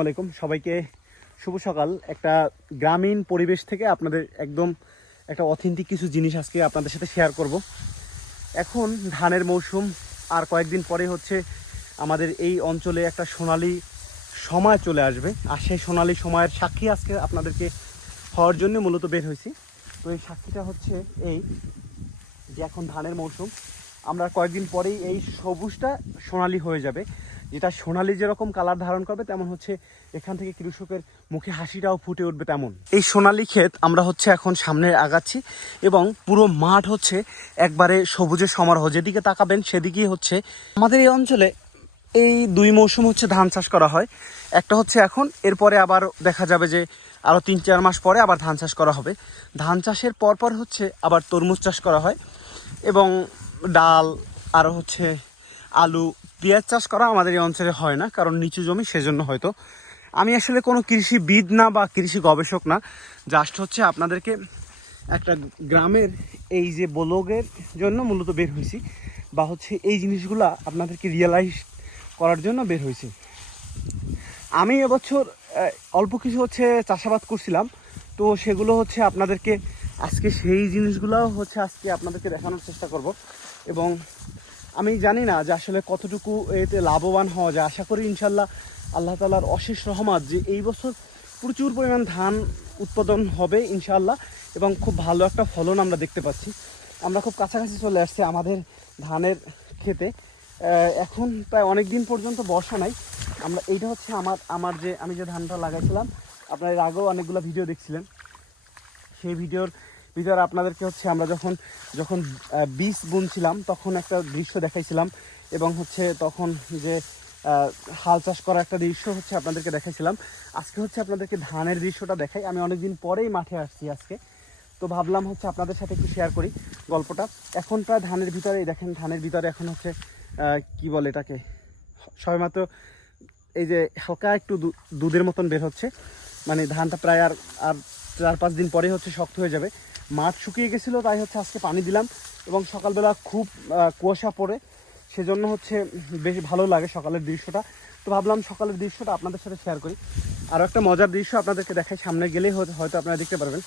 আলাইকুম। সবাইকে শুভ সকাল। একটা গ্রামীণ পরিবেশ থেকে আপনাদের একদম একটা অথেন্টিক কিছু জিনিস আজকে আপনাদের সাথে শেয়ার করব। এখন ধানের মৌসুম, আর কয়েকদিন পরে হচ্ছে আমাদের এই অঞ্চলে একটা সোনালি সময় চলে আসবে। আর সেই সোনালি সময়ের সাক্ষী আজকে আপনাদেরকে হওয়ার জন্য মূলত বের হয়েছি। তো এই সাক্ষীটা হচ্ছে এই যে এখন ধানের মৌসুম। আমরা কয়েকদিন পরেই এই সবুজটা সোনালি হয়ে যাবে। যেটা সোনালি যেরকম কালার ধারণ করবে, তেমন হচ্ছে এখান থেকে কৃষকের মুখে হাসিটাও ফুটে উঠবে তেমন। এই সোনালি ক্ষেত আমরা হচ্ছে এখন সামনে আগাচ্ছি এবং পুরো মাঠ হচ্ছে একবারে সবুজের সমারোহ। যেদিকে তাকাবেন সেদিকেই হচ্ছে আমাদের এই অঞ্চলে এই দুই মৌসুম হচ্ছে ধান চাষ করা হয়। একটা হচ্ছে এখন, এরপরে আবার দেখা যাবে যে আরও তিন চার মাস পরে আবার ধান চাষ করা হবে। ধান চাষের পরপর হচ্ছে আবার তরমুজ চাষ করা হয় এবং ডাল আরও হচ্ছে আলু, পেঁয়াজ চাষ করা আমাদের এই অঞ্চলে হয় না, কারণ নিচু জমি, সেজন্য হয়তো। আমি আসলে কোনো কৃষিবিদ না বা কৃষি গবেষক না। জাস্ট হচ্ছে আপনাদেরকে একটা গ্রামের এই যে ব্লগের জন্য মূলত বের হয়েছি, বা হচ্ছে এই জিনিসগুলা আপনাদেরকে রিয়েলাইজ করার জন্য বের হয়েছি। আমি এবছর অল্প কিছু হচ্ছে চাষাবাদ করছিলাম, তো সেগুলো হচ্ছে আপনাদেরকে আজকে সেই জিনিসগুলো হচ্ছে আজকে আপনাদেরকে দেখানোর চেষ্টা করব। এবং আমি জানি না যে আসলে কতটুকু এতে লাভবান হওয়া যায়। আশা করি ইনশাল্লাহ আল্লাহ তালার অশেষ রহমত যে এই বছর প্রচুর পরিমাণ ধান উৎপাদন হবে ইনশাল্লাহ এবং খুব ভালো একটা ফলন আমরা দেখতে পাচ্ছি। আমরা খুব কাছাকাছি চলে আসছি আমাদের ধানের খেতে এখন প্রায় অনেক দিন পর্যন্ত বর্ষা নাই। আমরা এইটা হচ্ছে আমার আমার যে, আমি যে ধানটা লাগাইছিলাম, আপনার এর আগেও অনেকগুলো ভিডিও দেখছিলেন। সেই ভিডিওর ভিতরে আপনাদেরকে হচ্ছে আমরা যখন যখন বীজ বুনছিলাম, তখন একটা দৃশ্য দেখাইছিলাম এবং হচ্ছে তখন যে হাল চাষ করা একটা দৃশ্য হচ্ছে আপনাদেরকে দেখাইছিলাম। আজকে হচ্ছে আপনাদেরকে ধানের দৃশ্যটা দেখাই। আমি অনেকদিন পরেই মাঠে আসছি আজকে। তো ভাবলাম হচ্ছে আপনাদের সাথে একটু শেয়ার করি গল্পটা। এখন প্রায় ধানের ভিতরে দেখেন, ধানের ভিতরে এখন হচ্ছে কি বলে এটাকে? সবেমাত্র এই যে হালকা একটু দুধের মতন বের হচ্ছে। মানে ধানটা প্রায় আর আর চার পাঁচ দিন পরে হচ্ছে শক্ত হয়ে যাবে। মাঠ শুকিয়ে গেছিল, তাই হচ্ছে আজকে পানি দিলাম এবং সকালবেলা খুব কুয়াশা পড়ে, সেজন্য হচ্ছে বেশ ভালো লাগে সকালের দৃশ্যটা। তো ভাবলাম সকালের দৃশ্যটা আপনাদের সাথে শেয়ার করি। আরও একটা মজার দৃশ্য আপনাদেরকে দেখাই, সামনে গেলেই হয়তো হয়তো আপনারা দেখতে পারবেন।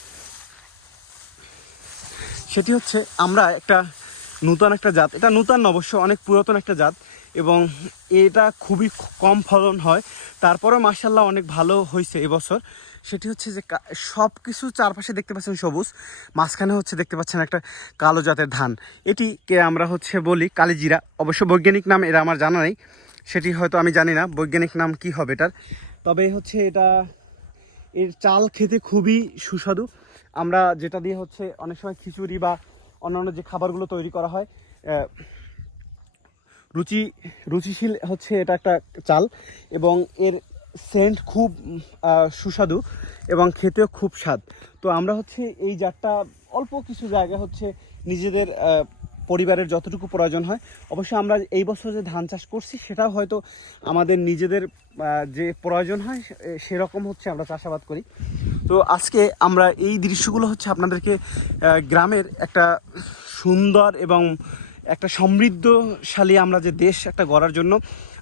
সেটি হচ্ছে, আমরা একটা নূতন একটা জাত। এটা নূতন অবশ্য অনেক পুরাতন একটা জাত এবং এটা খুবই কম ফলন হয়। তারপরেও মার্শাল্লাহ অনেক ভালো হয়েছে এবছর। সেটি হচ্ছে যে সব কিছু চারপাশে দেখতে পাচ্ছেন সবুজ, মাঝখানে হচ্ছে দেখতে পাচ্ছেন একটা কালো জাতের ধান। এটিকে আমরা হচ্ছে বলি কালিজিরা। অবশ্য বৈজ্ঞানিক নাম এরা আমার জানা নেই, সেটি হয়তো আমি জানি না বৈজ্ঞানিক নাম কি হবে এটার। তবে হচ্ছে এটা, এর চাল খেতে খুবই সুস্বাদু। আমরা যেটা দিয়ে হচ্ছে অনেক সময় খিচুড়ি বা অন্যান্য যে খাবারগুলো তৈরি করা হয় রুচি, রুচিশীল হচ্ছে এটা একটা চাল এবং এর সেন্ট খুব সুস্বাদু এবং খেতেও খুব স্বাদ। তো আমরা হচ্ছে এই জাতটা অল্প কিছু জায়গা হচ্ছে নিজেদের পরিবারের যতটুকু প্রয়োজন হয়। অবশ্য আমরা এই বছর যে ধান চাষ করছি, সেটাও হয়তো আমাদের নিজেদের যে প্রয়োজন হয় সেরকম হচ্ছে আমরা চাষাবাদ করি। তো আজকে আমরা এই দৃশ্যগুলো হচ্ছে আপনাদেরকে গ্রামের একটা সুন্দর এবং একটা সমৃদ্ধশালী আমরা যে দেশ একটা গড়ার জন্য,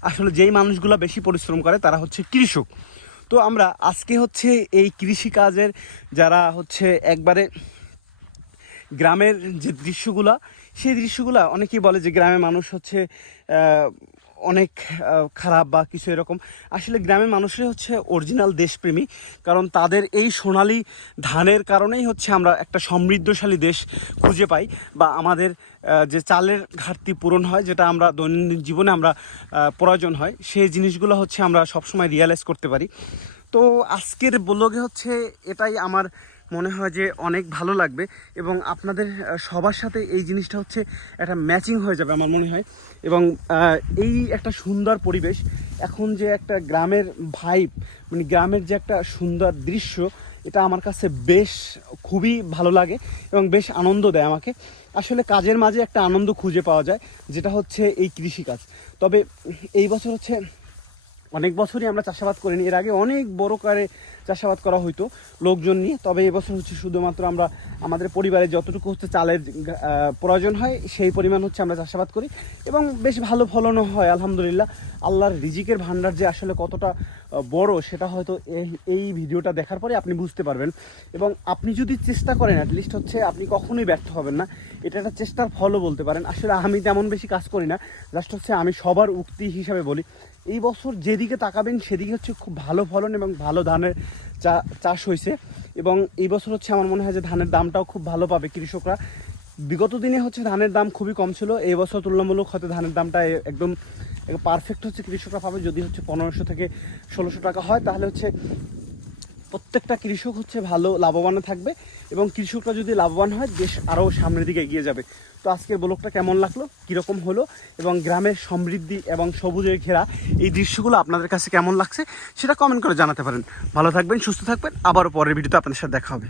আসলে যেই মানুষগুলো বেশি পরিশ্রম করে তারা হচ্ছে কৃষক। তো আমরা আজকে হচ্ছে এই কৃষিকাজের যারা হচ্ছে একবারে গ্রামের যে দৃশ্যগুলা সেই দৃশ্যগুলো অনেকেই বলে যে গ্রামের মানুষ হচ্ছে অনেক খারাপ বা কিছু এরকম। আসলে গ্রামের মানুষরাই হচ্ছে অরিজিনাল দেশপ্রেমী, কারণ তাদের এই সোনালি ধানের কারণেই হচ্ছে আমরা একটা সমৃদ্ধশালী দেশ খুঁজে পাই বা আমাদের যে চালের ঘাটতি পূরণ হয়, যেটা আমরা দৈনন্দিন জীবনে আমরা প্রয়োজন হয়, সেই জিনিসগুলো হচ্ছে আমরা সবসময় রিয়ালাইজ করতে পারি। তো আজকের ব্লগে হচ্ছে এটাই আমার মনে হয় যে অনেক ভালো লাগবে এবং আপনাদের সবার সাথে এই জিনিসটা হচ্ছে একটা ম্যাচিং হয়ে যাবে আমার মনে হয়। এবং এই একটা সুন্দর পরিবেশ, এখন যে একটা গ্রামের ভাইব মানে গ্রামের যে একটা সুন্দর দৃশ্য, এটা আমার কাছে বেশ খুবই ভালো লাগে এবং বেশ আনন্দ দেয় আমাকে। আসলে কাজের মাঝে একটা আনন্দ খুঁজে পাওয়া যায়, যেটা হচ্ছে এই কৃষিকাজ। তবে এই বছর হচ্ছে অনেক বছরই আমরা চাষাবাদ করিনি। এর আগে অনেক বড় কারে চাষাবাদ করা হইতো লোকজন নিয়ে। তবে এবছর হচ্ছে শুধুমাত্র আমরা আমাদের পরিবারে যতটুকু হচ্ছে চালের প্রয়োজন হয়, সেই পরিমাণ হচ্ছে আমরা চাষাবাদ করি। এবং বেশ ভালো ফলনও হয়, আলহামদুলিল্লাহ। আল্লাহর রিজিকের ভান্ডার যে আসলে কতটা বড়, সেটা হয়তো এই এই ভিডিওটা দেখার পরে আপনি বুঝতে পারবেন। এবং আপনি যদি চেষ্টা করেন অ্যাটলিস্ট হচ্ছে আপনি কখনোই ব্যর্থ হবেন না। এটা একটা চেষ্টার ফলও বলতে পারেন। আসলে আমি তেমন বেশি কাজ করি না। জাস্ট হচ্ছে আমি সবার উক্তি হিসাবে বলি। এই বছর যেদিকে তাকাবেন, সেদিকে হচ্ছে খুব ভালো ফলন এবং ভালো ধানের চা, চাষ হয়েছে। এবং এই বছর হচ্ছে আমার মনে হয় যে ধানের দামটাও খুব ভালো পাবে কৃষকরা। বিগত দিনে হচ্ছে ধানের দাম খুবই কম ছিল, এই বছর তুলনামূলক হয়তো ধানের দামটা একদম পারফেক্ট হচ্ছে কৃষকরা পাবে। যদি হচ্ছে পনেরোশো থেকে ষোলোশো টাকা হয়, তাহলে হচ্ছে প্রত্যেকটা কৃষক হচ্ছে ভালো, লাভবান থাকবে এবং কৃষকরা যদি লাভবান হয়, দেশ আরও সামনের দিকে এগিয়ে যাবে। তো আজকের ব্লগটা কেমন লাগল? কীরকম হলো? এবং গ্রামের সমৃদ্ধি এবং সবুজের ঘেরা এই দৃশ্যগুলো আপনাদের কাছে কেমন লাগছে, সেটা কমেন্ট করে জানাতে পারেন। ভালো থাকবেন, সুস্থ থাকবেন। আবারও পরের ভিডিওতে আপনাদের সাথে দেখা হবে।